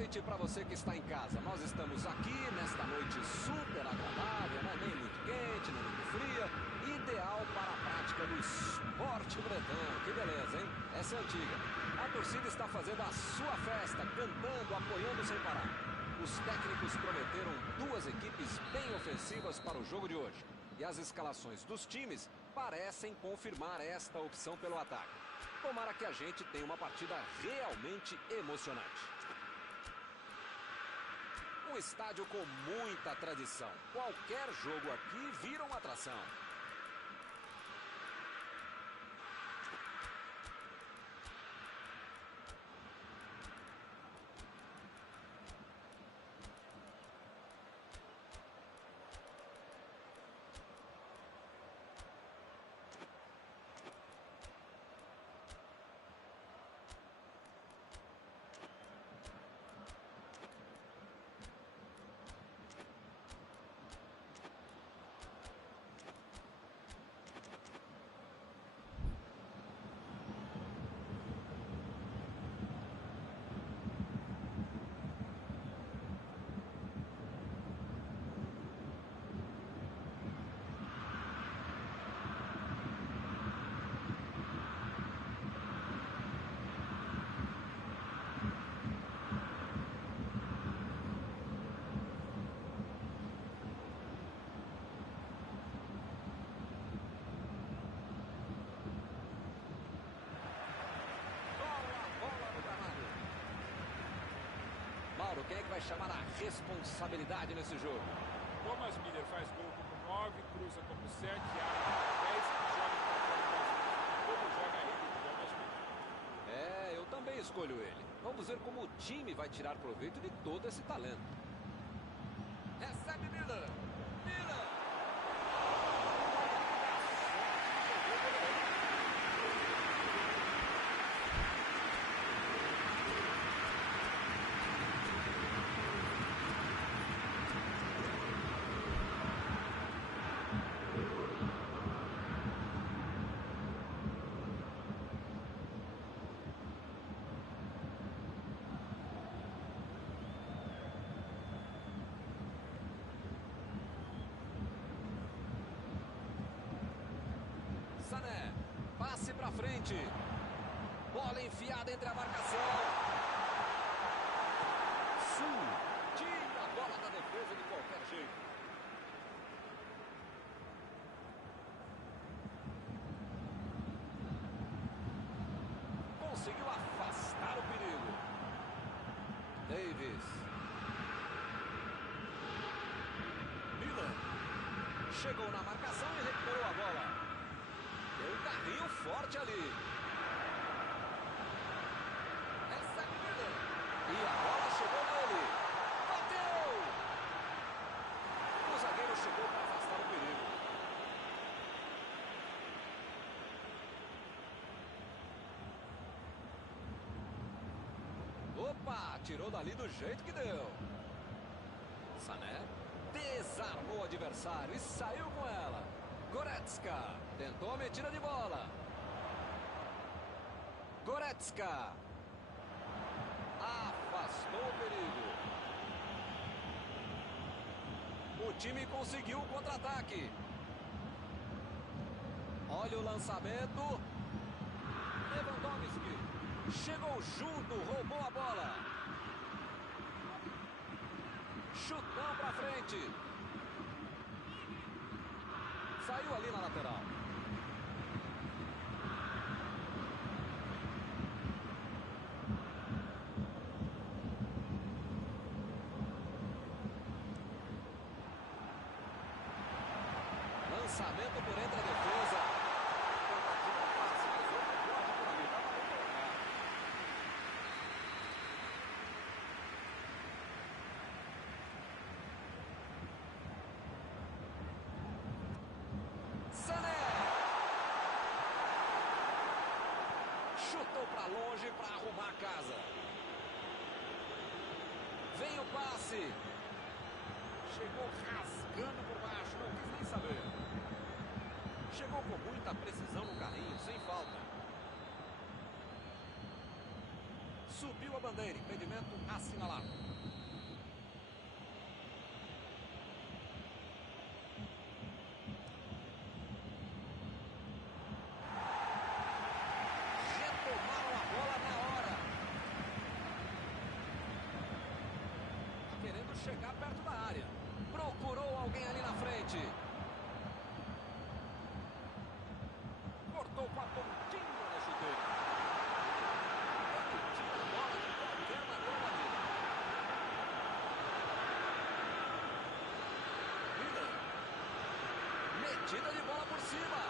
noite para você que está em casa. Nós estamos aqui nesta noite super agradável, né? Nem muito quente, nem muito fria. Ideal para a prática do esporte bretão. Que beleza, hein? Essa é antiga. A torcida está fazendo a sua festa, cantando, apoiando sem parar. Os técnicos prometeram duas equipes bem ofensivas para o jogo de hoje. E as escalações dos times parecem confirmar esta opção pelo ataque. Tomara que a gente tenha uma partida realmente emocionante. Um estádio com muita tradição. Qualquer jogo aqui vira uma atração. Mauro, quem é que vai chamar a responsabilidade nesse jogo? Thomas Miller faz gol como 9, cruza como 7, arma 10 e joga em como joga ele, Thomas Miller. Eu também escolho ele. Vamos ver como o time vai tirar proveito de todo esse talento. Recebe Miller. Miller. Sané, passe pra frente. Bola enfiada entre a marcação. Sul, tira a bola da defesa de qualquer jeito. Conseguiu afastar o perigo. Davis. Miller. Chegou na marcação e recuperou a bola. Deu um carrinho forte ali. Recebe Miller. E a bola chegou nele. Bateu! O zagueiro chegou para afastar o perigo. Opa! Tirou dali do jeito que deu. Sané desarmou o adversário e saiu com ela. Goretzka tentou a metida de bola. Goretzka afastou o perigo. O time conseguiu o contra-ataque. Olha o lançamento. Lewandowski chegou junto, roubou a bola. Chutão pra frente. Saiu ali na lateral. Lançamento por entre a defesa. Tentativa de passe, mas outro pode por ali. Dá para colocar. Sané. Chutou para longe para arrumar a casa. Vem o passe. Chegou rasgando por baixo, não quis nem saber. Chegou com muita precisão no carrinho, sem falta. Subiu a bandeira, impedimento assinalado. Retomaram a bola na hora. Tá querendo chegar perto da área. Procurou alguém ali na frente. Cortou com a pontinha da chuteira. Ele tira a bola de qualquer maneira dali. Miller. Metida de bola por cima.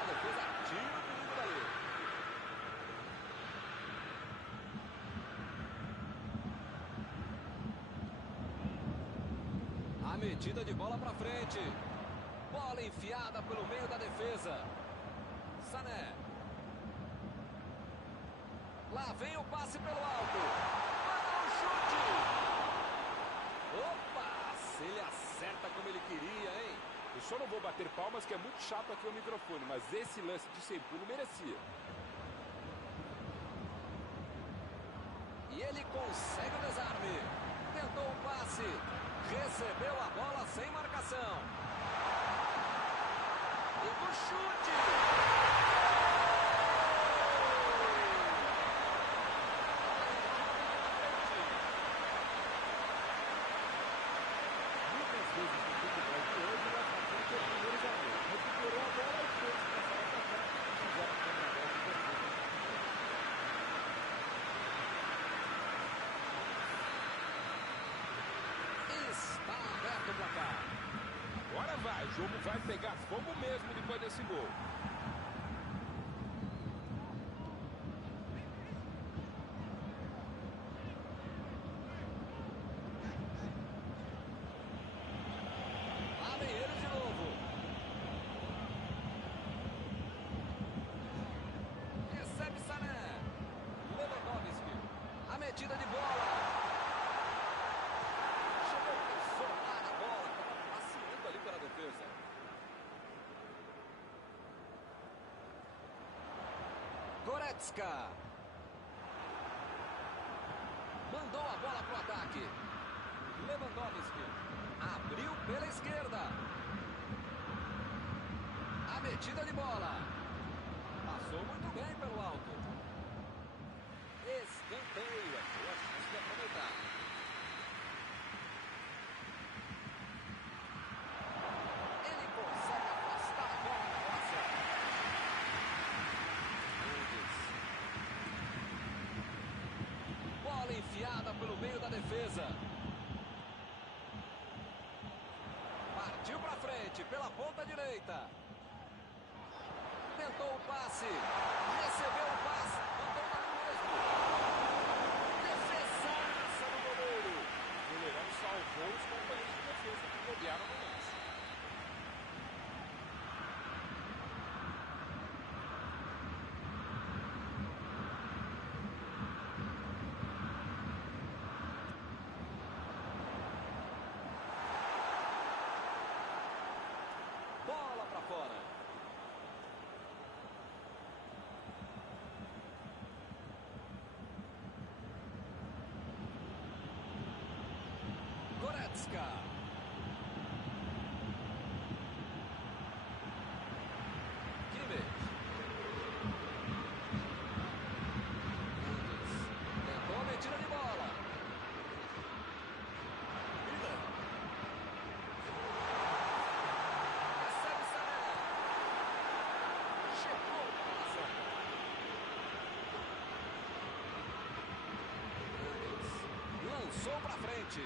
A defesa tira o perigo dali. A metida de bola pra frente. Bola enfiada pelo meio da defesa. Sané. Lá vem o passe pelo alto. Manda um chute. Opa! Se ele acerta como ele queria, hein? Eu só não vou bater palmas, que é muito chato aqui o microfone, mas esse lance de sem pulo merecia. E ele consegue o desarme. Tentou o passe. Recebeu a bola sem marcação. E o chute. Muitas vezes no futebol de hoje, o atacante é o primeiro zagueiro. Recuperou a bola e todos passaram para cá e fizeram a contra-golpe perfeito. Está aberto o placar. Agora vai, o jogo vai pegar fogo mesmo depois desse gol. Lá vem ele de novo. Recebe Sané. Lewandowski. A metida de bola. Chegou a solar a bola. Estava passeando ali pela defesa. Goretzka. Mandou a bola pro ataque. Lewandowski. Abriu pela esquerda. A metida de bola. Passou muito bem pelo alto. Escanteio. É boa chance de aproveitar. Ele consegue afastar a bola na bola. Bola enfiada pelo meio da defesa. Partiu pra frente, pela ponta direita. Tentou o passe. Recebeu o passe. Mandou na mesmo. Defesaça do goleiro. O goleirão salvou os companheiros de defesa que bobearam no lance. Bola pra fora. Goretzka. Kimmich. Tentou a metida de bola. Miller. Recebe Sané. Chegou para a certa. Lançou para frente.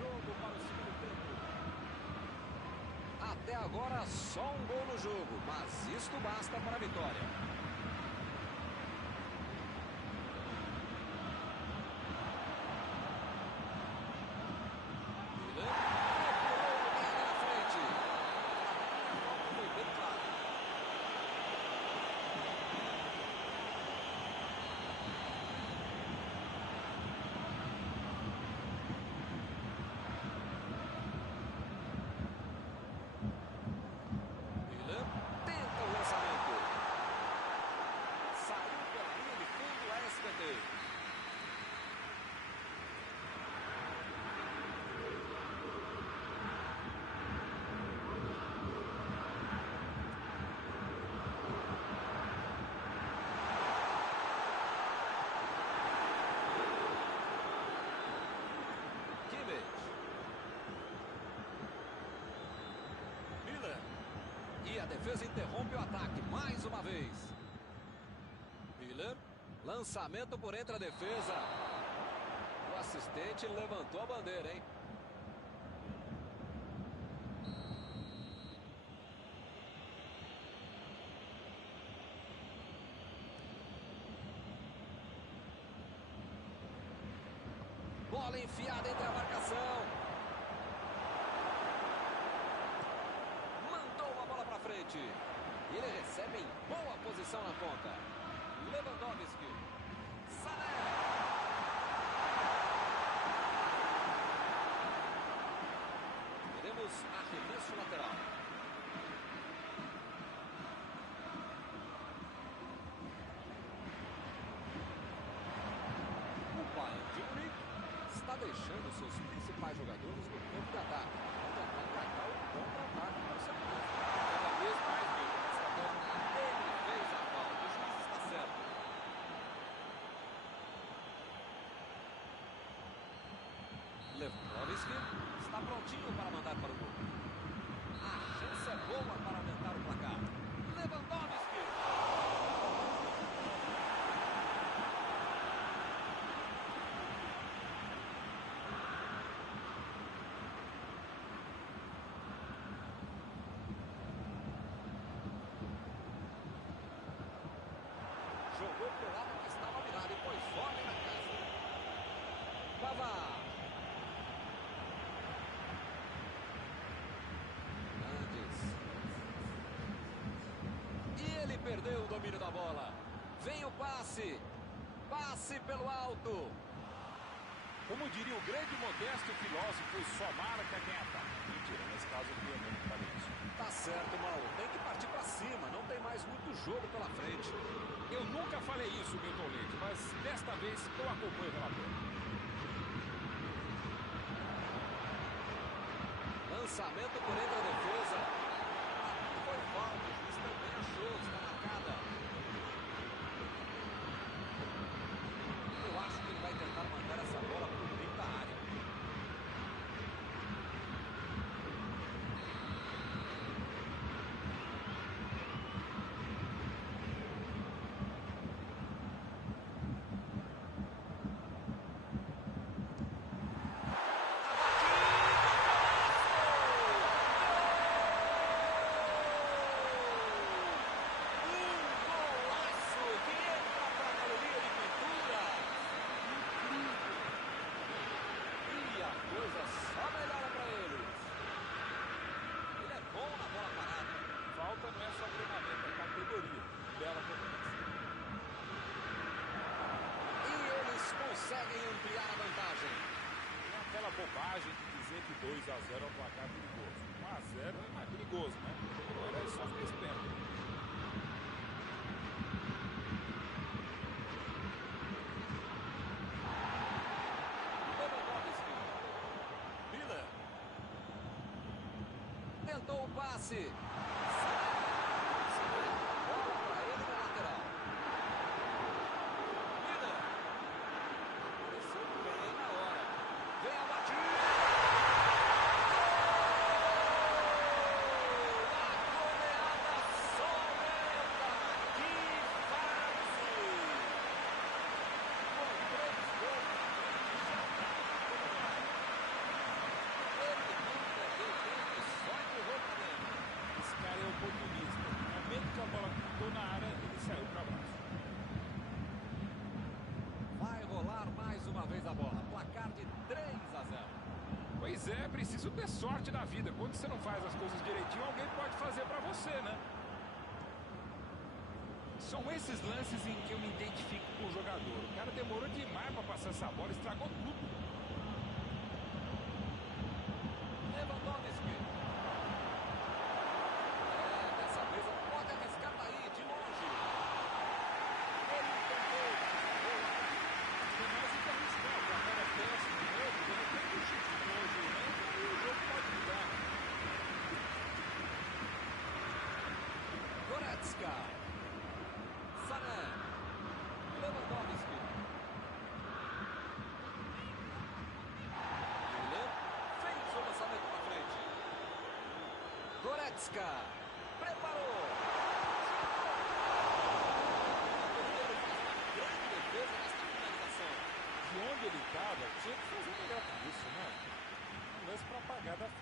jogo para o segundo tempo. Até agora, só um gol no jogo, mas isto basta para a vitória. E a defesa interrompe o ataque mais uma vez. Miller, lançamento por entre a defesa. O assistente levantou a bandeira, hein? Bola enfiada entre a marcação. Frente. E ele recebe em boa posição na ponta. Lewandowski. Sané. Teremos arremesso lateral. O Bayern de Munique está deixando seus principais jogadores no campo de ataque. Vão tentar encaixar o contra-ataque para o seu posto. Mais bem, ele fez a falta, o juiz está certo. Lewandowski está prontinho para mandar para o gol. A chance é boa para aumentar o placar. Lewandowski. Jogou para o lado que estava virado e foi forte na casa. Pavard. Hernandes. E ele perdeu o domínio da bola. Vem o passe. Passe pelo alto. Como diria o grande Modesto filósofo, só marca quem ataca. Mentira, nesse caso o Flamengo fala isso. Tá certo, Mauro. Tem que partir pra cima. Não tem mais muito jogo pela frente. Eu nunca falei isso, Milton Leite, mas desta vez eu acompanho o relator. Lançamento por entre a defesa. Foi falta. O juiz também achou. Está marcada. Eu acho que ele vai tentar mandar essa bola para o meio da área. Conseguem ampliar a vantagem. É aquela bobagem de dizer que 2-0 é um placar perigoso. 1-0 é mais perigoso, né? Agora é só ficar esperto. Lewandowski. Miller. Tentou o passe. Bola para ele na lateral. é preciso ter sorte na vida. Quando você não faz as coisas direitinho, alguém pode fazer pra você, né? São esses lances em que eu me identifico com o jogador. O cara demorou demais pra passar essa bola, estragou tudo. Lewandowski. Dessa vez ele pode arriscar daí, de longe. Ele tentou. Tem mais o que arriscar. O placar é péssimo mesmo. De repente o chute de longe entra e o jogo pode mudar. Goretzka. Sané. Lewandowski. Milan fez o lançamento para frente. Goretzka. Preparou. O goleiro faz uma grande defesa nesta finalização. De onde ele estava, tinha que fazer melhor que isso, né? Um lance pra apagar da fita.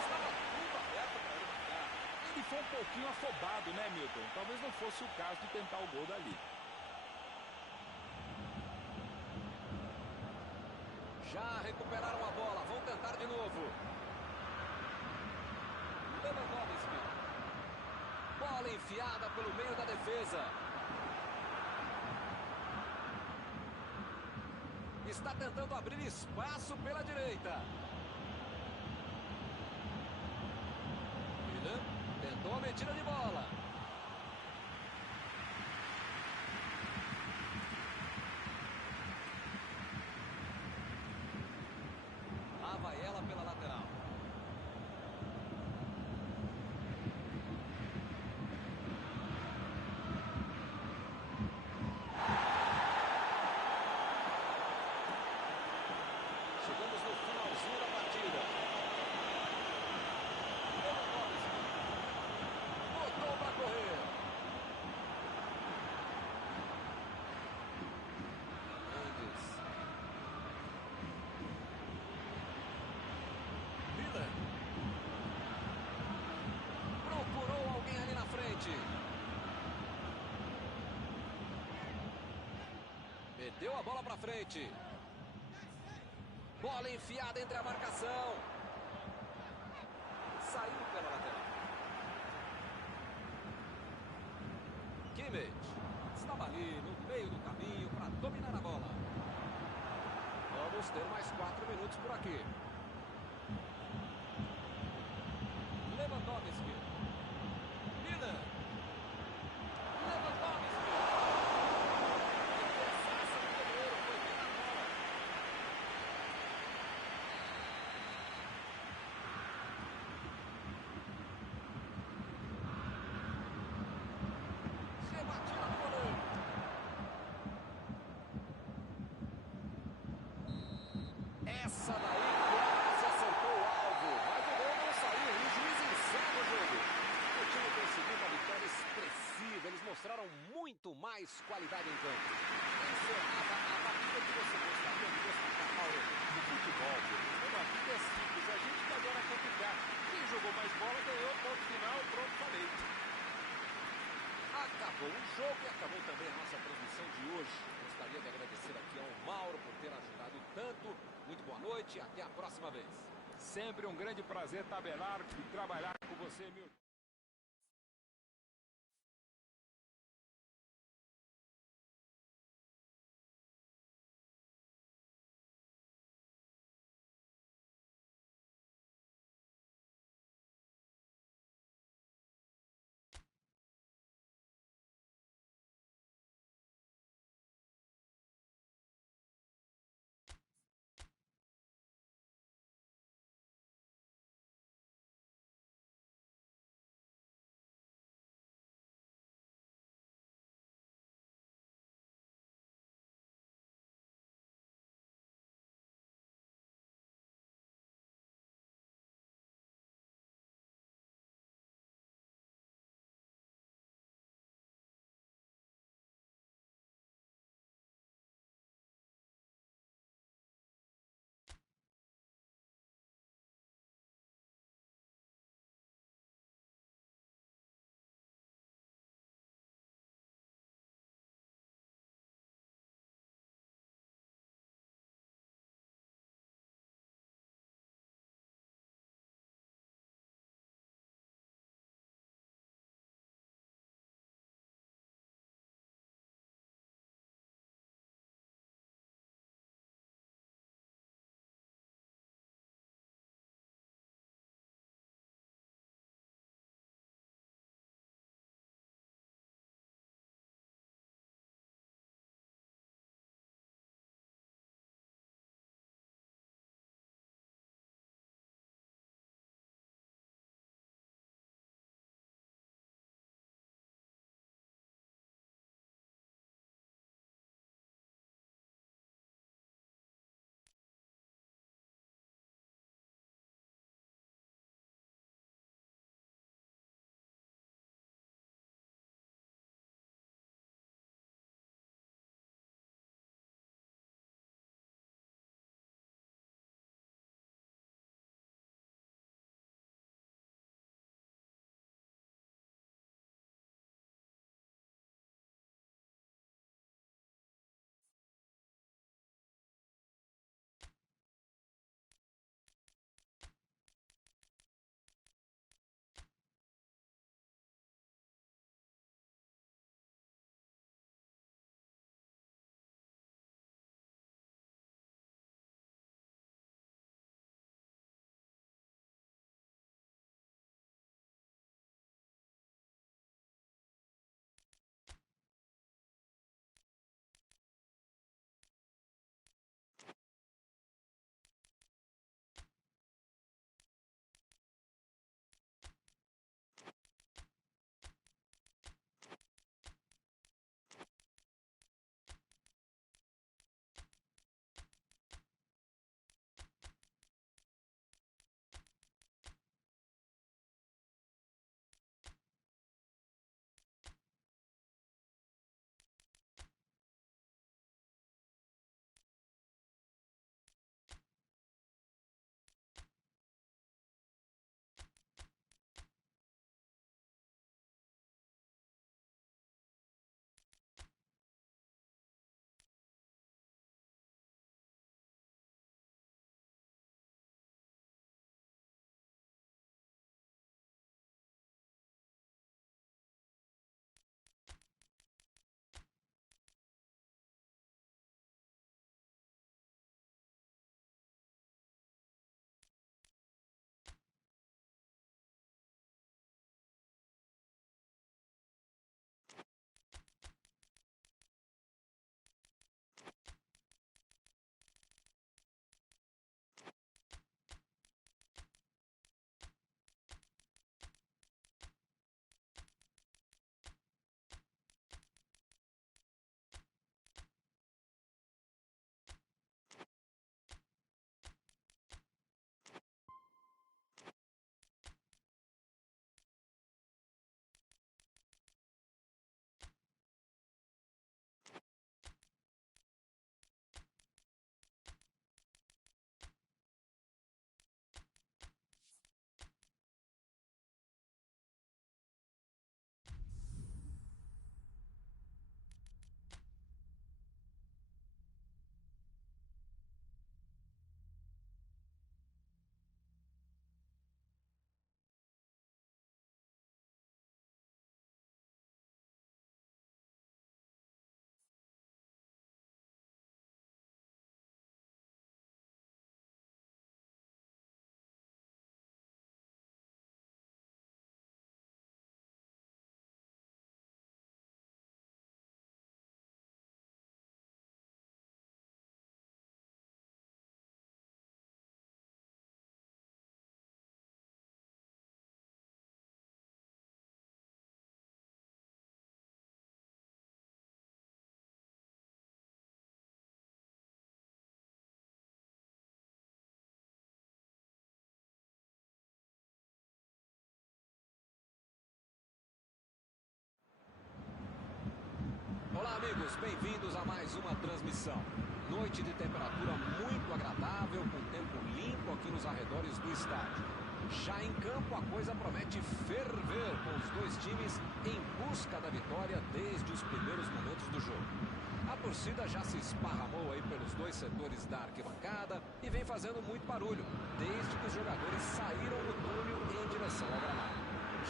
Estava tudo aberto para ele marcar. Ele foi um pouquinho afobado, né, Milton? Talvez não fosse o caso de tentar o gol dali. Já recuperaram a bola, vão tentar de novo. Lewandowski. Bola enfiada pelo meio da defesa. Está tentando abrir espaço pela direita. Milan tentou a metida de bola. Lá vai ela pela lateral. Chegamos no finalzinho da partida. Lewandowski. Botou para correr. Mendes. Milan. Procurou alguém ali na frente. Meteu a bola para frente. Bola enfiada entre a marcação. Saiu pela lateral. Kimmich estava ali no meio do caminho para dominar a bola. Vamos ter mais 4 minutos por aqui. Lewandowski. Milan. Lewandowski. Defesaça do goleiro, foi bem na bola. Rebatida no goleiro. Essa daí quase acertou o alvo, mas o gol não saiu e o juiz encerra o jogo. O time conseguiu uma vitória expressiva, eles mostraram muito mais qualidade em campo. Encerrada a partida que você gostaria de destacar, Mauro, Do futebol, Pedro. A vida é simples, a gente que adora complicar. Quem jogou mais bola ganhou, ponto final, pronto, falei. acabou o jogo e acabou também a nossa transmissão de hoje. Gostaria de agradecer aqui ao Mauro por ter ajudado tanto. Muito boa noite e até a próxima vez. Sempre um grande prazer tabelar e trabalhar com você, Milton. amigos, bem-vindos a mais uma transmissão. Noite de temperatura muito agradável, com tempo limpo aqui nos arredores do estádio. Já em campo a coisa promete ferver, com os dois times em busca da vitória desde os primeiros momentos do jogo. A torcida já se esparramou aí pelos dois setores da arquibancada e vem fazendo muito barulho, desde que os jogadores saíram do túnel em direção ao gramado.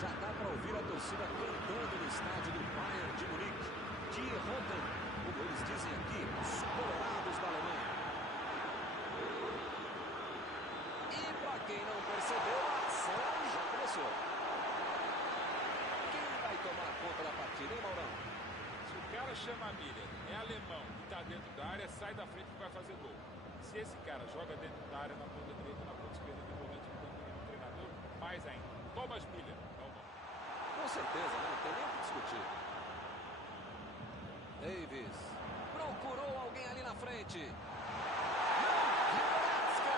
Já dá para ouvir a torcida cantando no estádio do Bayern de Munique, de Rotten, como eles dizem aqui, os colorados da Alemanha. E para quem não percebeu, a ação já começou. Quem vai tomar conta da partida, hein, Maurão? Se o cara chama Miller, é alemão e está dentro da área, sai da frente que vai fazer gol. Se esse cara joga dentro da área, na ponta direita, na ponta esquerda, de volante, no campo do treinador, mais ainda. Thomas Miller é o nome. Com certeza, não tem nem o que discutir. Davis procurou alguém ali na frente. Goretzka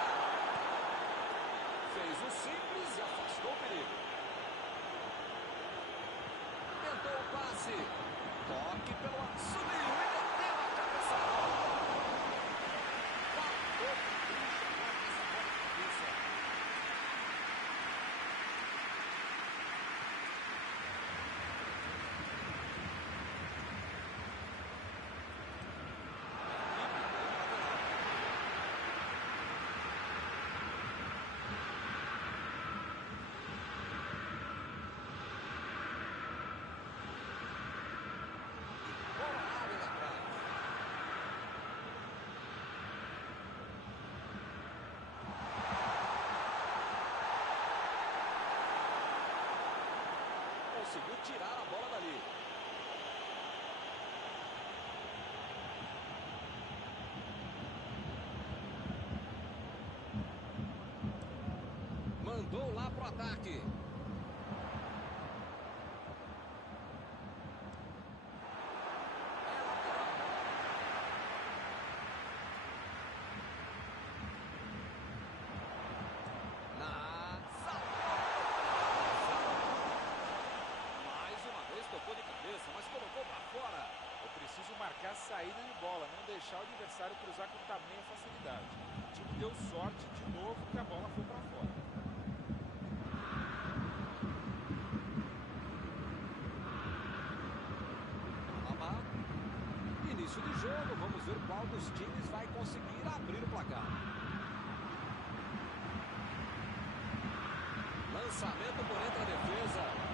fez o simples e afastou o perigo. Tentou o passe. Toque pelo subiu e meteu a cabeçada. Bateu a bicha com essa bola de cabeça. Conseguiu tirar a bola dali. Mandou lá pro ataque. Mas colocou para fora. É preciso marcar a saída de bola, não deixar o adversário cruzar com tamanha facilidade. O time deu sorte de novo que a bola foi para fora. Alaba. Início de jogo, vamos ver qual dos times vai conseguir abrir o placar. Lançamento por entre a defesa.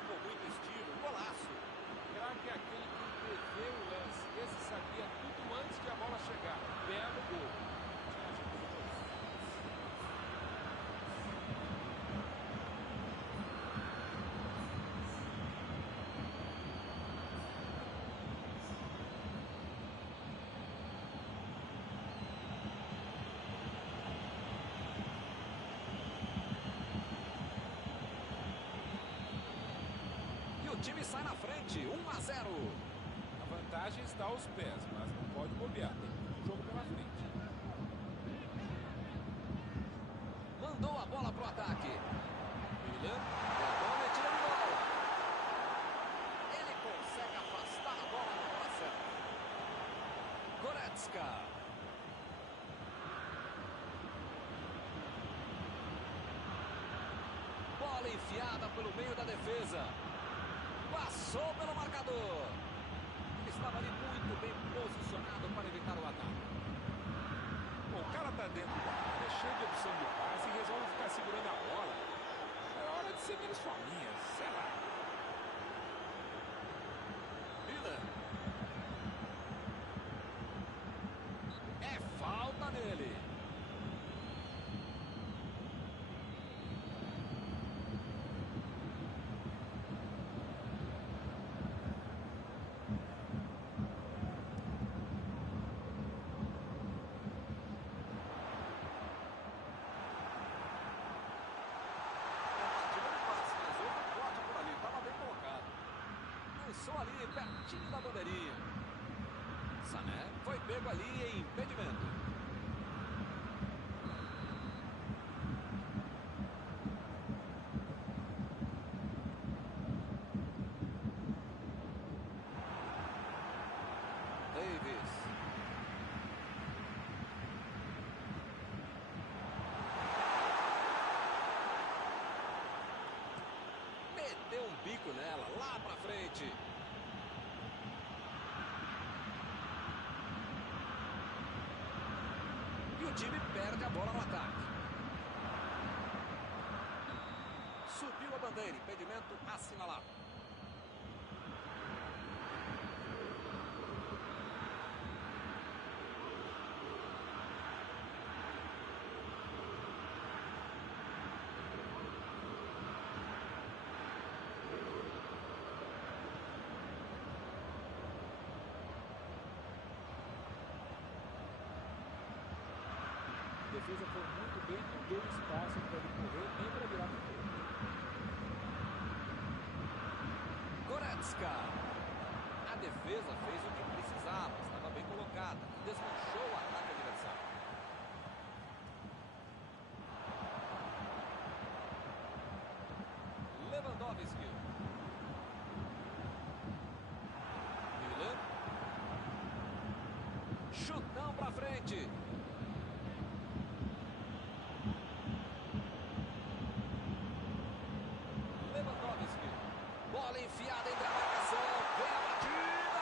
Com muito estilo, golaço. Craque é aquele que prevê o lance. Esse sabia tudo antes de a bola chegar. Belo gol. O time sai na frente, 1-0. A vantagem está aos pés, mas não pode bobear. Tem muito jogo pela frente. Mandou a bola pro ataque. William tentou a metida de bola. Ele consegue afastar a bola na bola certa. Goretzka. Bola enfiada pelo meio da defesa. Passou pelo marcador. Ele estava ali muito bem posicionado para evitar o ataque. Bom, o cara tá dentro da área, cheio de opção de passe e resolve ficar segurando a bola. É hora de ser menos fominha, sei lá. Miller. É falta nele. Passou ali, pertinho da bandeirinha. Sané foi pego ali em impedimento. Davis. Meteu um bico nela, lá pra frente. E o time perde a bola no ataque. Subiu a bandeira, impedimento assinalado. A defesa foi muito bem, não deu espaço para ele correr nem para virar no jogo. Goretzka. A defesa fez o que precisava, estava bem colocada e desmanchou o ataque adversário. Lewandowski. Müller. Chutão pra frente. Lewandowski. Bola enfiada entre a marcação. Vem a batida.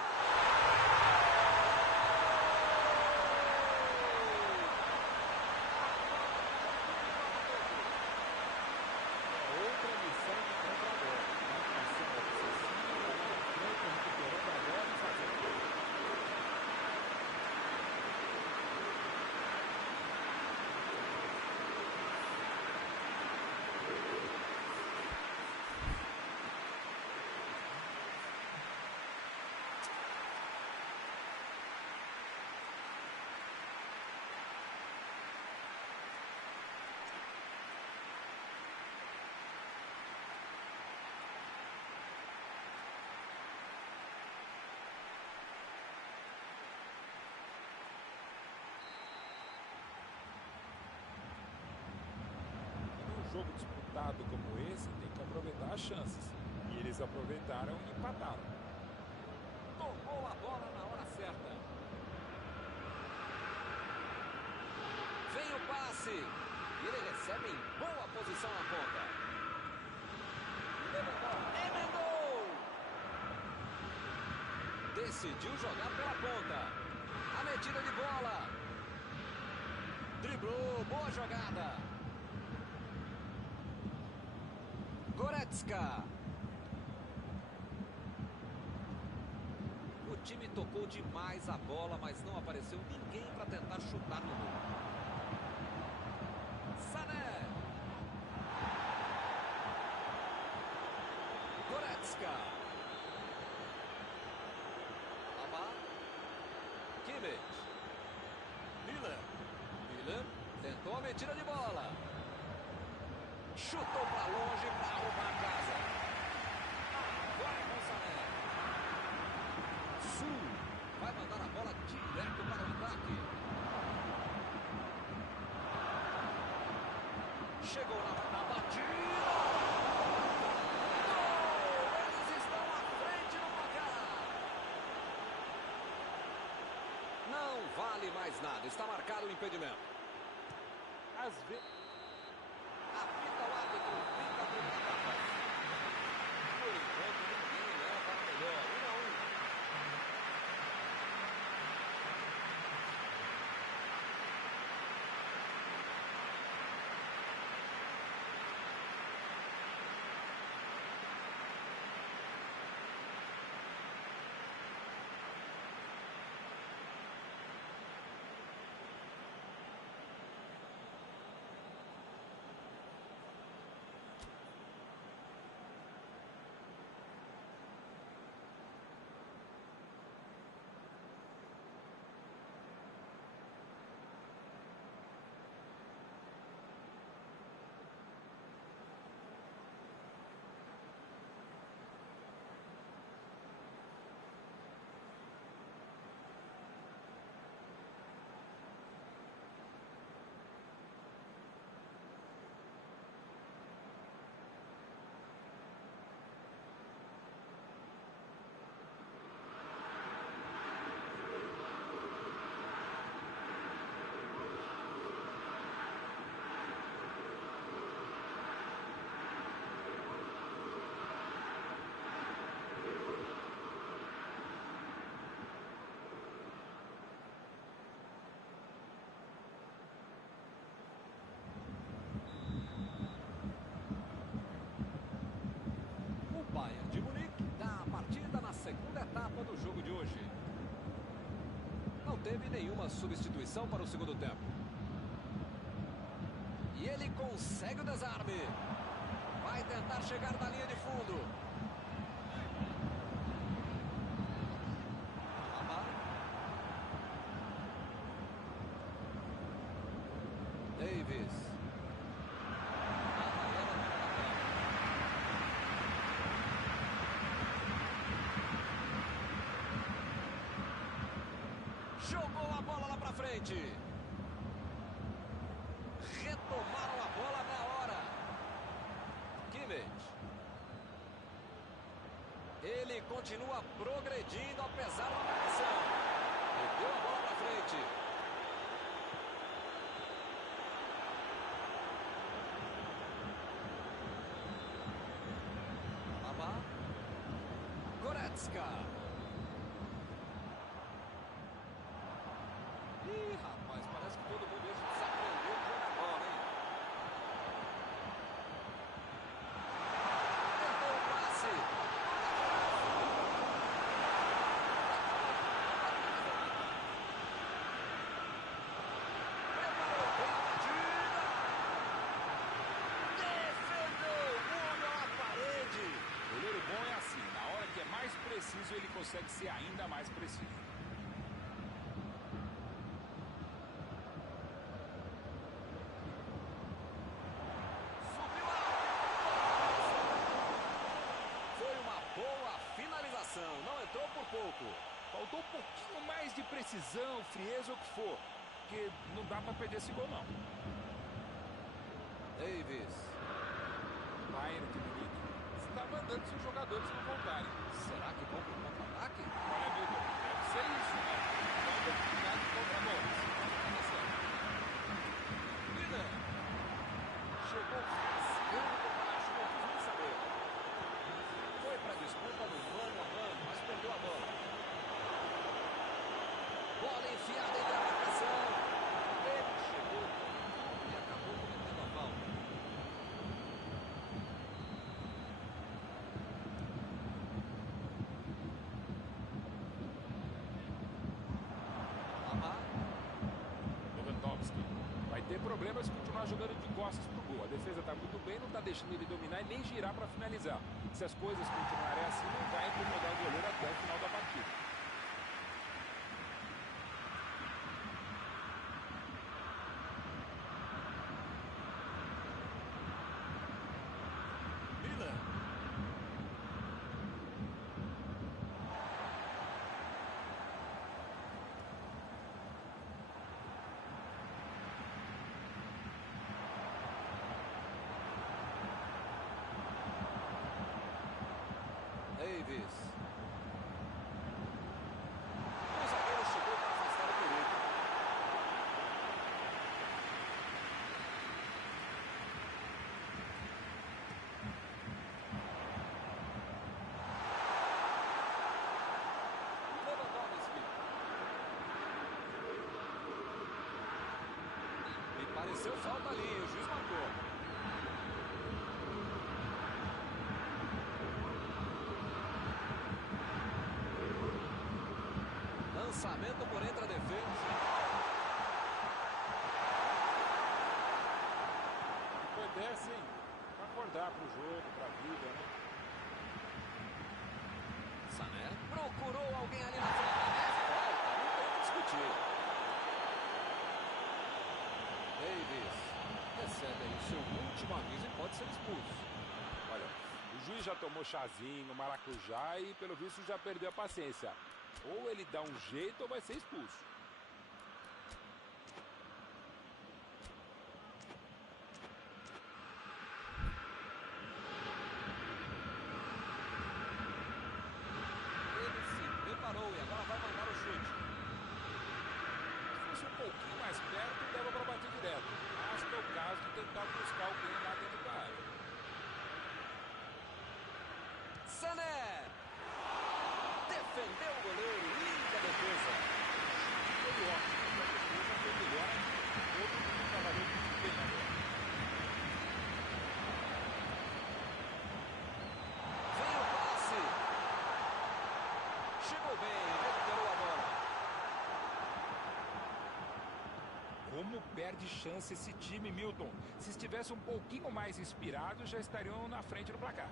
Outra missão de contra a bola. Marcação obsessiva, lá na frente, recuperando a bola e fazendo gol. Num jogo disputado como esse, tem que aproveitar as chances. E eles aproveitaram e empataram. Tocou a bola na hora certa. Vem o passe. E ele recebe em boa posição na ponta. Emendou. Decidiu jogar pela ponta. A metida de bola. Driblou. Boa jogada. Goretzka. O time tocou demais a bola, mas não apareceu ninguém para tentar chutar no gol. Sané. Goretzka. Alaba. Kimmich. Müller. Müller tentou a metida de bola. Chutou para longe para arrumar a casa. Agora com o Sané. Sul vai mandar a bola direto para o ataque. Chegou na batida. Gol! Eles estão à frente no placar. Não vale mais nada. Está marcado o impedimento. Às vezes... Apita o árbitro, brinca por etapas. Por enquanto, ninguém leva a melhor. 1-1. jogo de hoje. Não teve nenhuma substituição para o segundo tempo. E ele consegue o desarme. Vai tentar chegar na linha de fundo. Davis. Jogou a bola lá pra frente. Retomaram a bola na hora. Kimmich. Ele continua progredindo apesar da marcação. Meteu a bola pra frente. Goretzka. Ih, rapaz, parece que todo mundo hoje desaprendeu de jogar bola, hein? Tentou o passe. Preparou bem a batida. Defendeu, olho à parede. Goleiro bom é assim, na hora que é mais preciso, ele consegue ser ainda mais preciso. Subiu alto. Foi uma boa finalização, não entrou por pouco. Faltou um pouquinho mais de precisão, frieza, o que for. Porque não dá pra perder esse gol, não. Davis. Bayern de Munique está mandando seus jogadores não voltarem. Será que vão para o contra-ataque? Olha, Milton, deve ser isso, né? Dá uma oportunidade de contra a bola. Milan. Chegou rasgando para baixo, não quis nem saber. Foi para a disputa no mano a mano, mas perdeu a bola. Bola enfiada entre a marcação. Ele chegou e acabou cometendo a falta. Lewandowski vai ter problemas se continuar jogando de costas pro gol. A defesa tá muito bem, não tá deixando ele dominar e nem girar para finalizar. Se as coisas continuarem assim, não vai incomodar o goleiro até o final da partida. Milan. Davis. O zagueiro chegou para afastar o perigo. Lewandowski. Me pareceu falta ali, o juiz marcou. Lançamento por entre a defesa. Depois dessa, hein? Pra acordar pro jogo, pra vida, né? Sané procurou alguém ali na frente. É falta, não tem o que discutir. Davis recebe aí o seu último aviso e pode ser expulso. Olha, o juiz já tomou chazinho, maracujá e pelo visto já perdeu a paciência. Ou ele dá um jeito ou vai ser expulso. Ele se preparou e agora vai mandar o chute. Se fosse um pouquinho mais perto, dava para bater direto. Acho que é o caso de tentar buscar alguém lá dentro da área. Sané defendeu o goleiro, linda defesa. Foi ótimo, a defesa foi melhor. Todo mundo trabalhou muito bem agora. Vem o passe. Chegou Foi bem, recuperou a bola. Como perde chance esse time, Milton. Se estivesse um pouquinho mais inspirado, já estariam na frente do placar.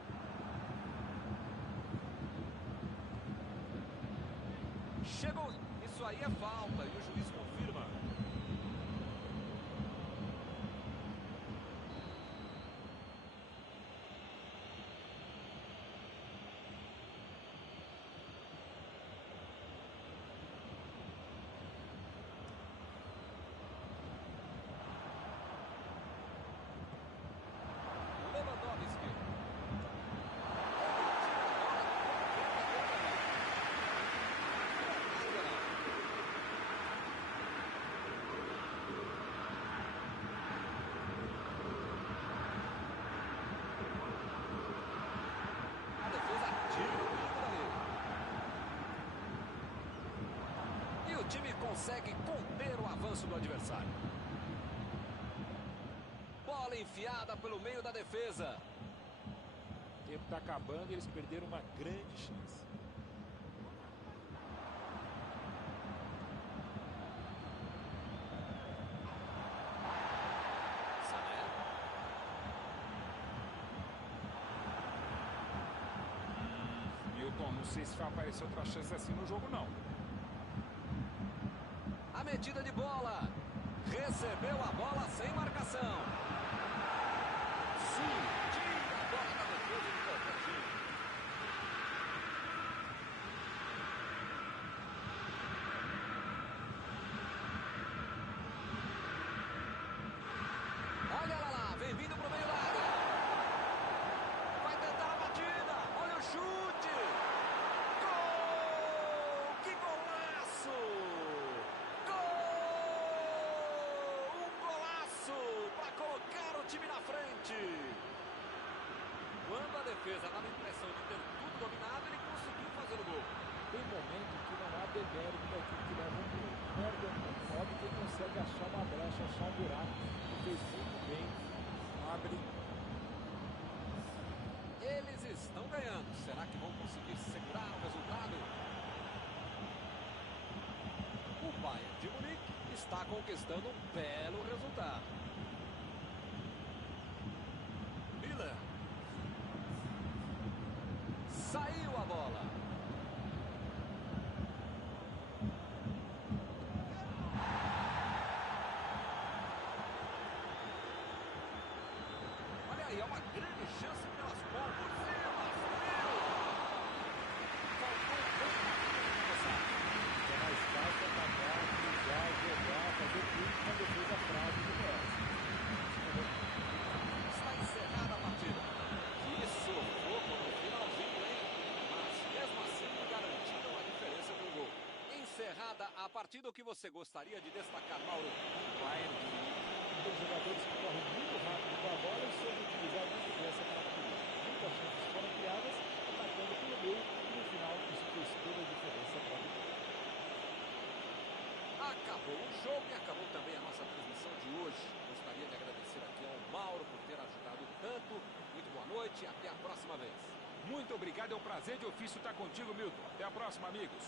Chegou. Isso aí é falta e o juiz confirma. Lewandowski. A defesa tira o perigo dali. E o time consegue conter o avanço do adversário. Bola enfiada pelo meio da defesa. O tempo está acabando e eles perderam uma grande chance. Sané. Milton, não sei se vai aparecer outra chance assim no jogo, não. A metida de bola. Recebeu a bola sem marcação. Sim, tira a bola da defesa de qualquer time. Olha lá, vem vindo pro meio da área. Vai tentar a batida. Olha o chute. Gol! Que golaço! Gol! Um golaço para colocar o time na frente. Quando a defesa dava a impressão de ter tudo dominado, ele conseguiu fazer o gol. Tem momento que não há demérito daquilo que leva um gol. Perde um modo que ele consegue achar uma brecha, achar um buraco. E fez muito bem. Abre. Eles estão ganhando. Será que vão conseguir segurar o resultado? O Bayern de Munique está conquistando um belo resultado. Miller. Saiu a bola. Olha aí, é uma grande chance pelas pontas. Faltou um pouco para começar. É mais fácil atacar, cruzar, jogar, fazer tudo com a defesa frágil do Messi. Está encerrada a partida. Que sufoco no finalzinho, hein? Mas mesmo assim garantiram a diferença de um gol. Encerrada a partida, o que você gostaria de destacar, Mauro? Bayern de Munique, tem jogadores que correm muito rápido com a bola e soube utilizar muito bem essa característica. Muitas chances foram criadas, atacando pelo meio e no final isso fez toda a diferença para a vitória. Acabou o jogo e acabou também a nossa transmissão de hoje. Gostaria de agradecer aqui ao Mauro por ter ajudado tanto. Muito boa noite e até a próxima vez. Muito obrigado, é um prazer de ofício estar contigo, Milton. Até a próxima, amigos.